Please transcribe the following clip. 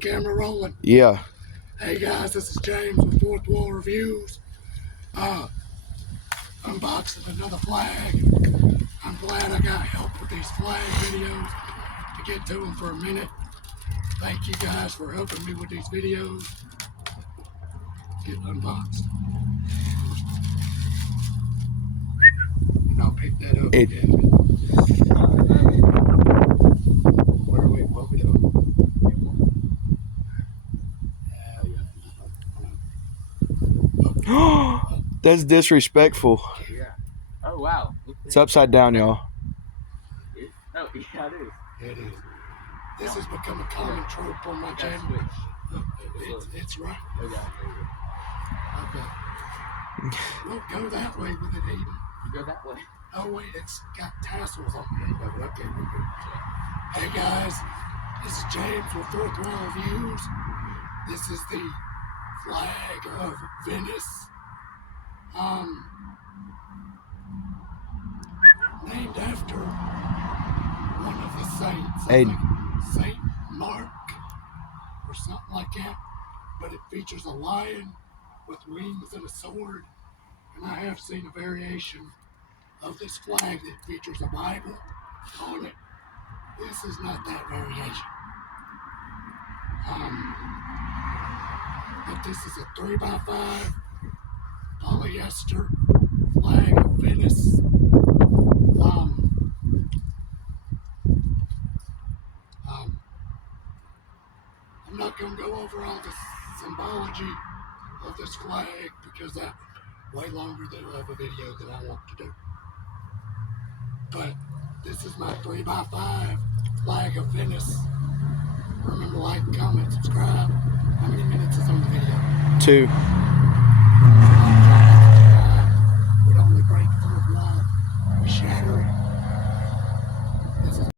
Camera rolling. Yeah. Hey guys, this is James with Fourth Wall Reviews. Unboxing another flag. I'm glad I got help with these flag videos to get to them for a minute. Thank you guys for helping me with these videos. Get unboxed. And I'll pick that up again. Where are we? What we doing? That's disrespectful. Yeah. Oh wow. It's upside down, y'all. Oh yeah, it is. It is. This has become a common trope on my channel. It's right. Okay. We'll go that way with it, Aiden. You go that way. Oh wait, it's got tassels on the end of it. Okay, we're good. Hey guys, this is James with Fourth Wall Reviews. This is the flag of Venice. Named after one of the saints. Aiden. Saint Mark or something like that. But it features a lion with wings and a sword. And I have seen a variation of this flag that features a Bible on it. This is not that variation. But this is a 3x5 polyester flag of Venice. I'm not going to go over all the symbology of this flag because that's way longer than of a video that I want to do. But this is my 3x5 flag of Venice. Remember, like, comment, subscribe. How many minutes is on the video? 2.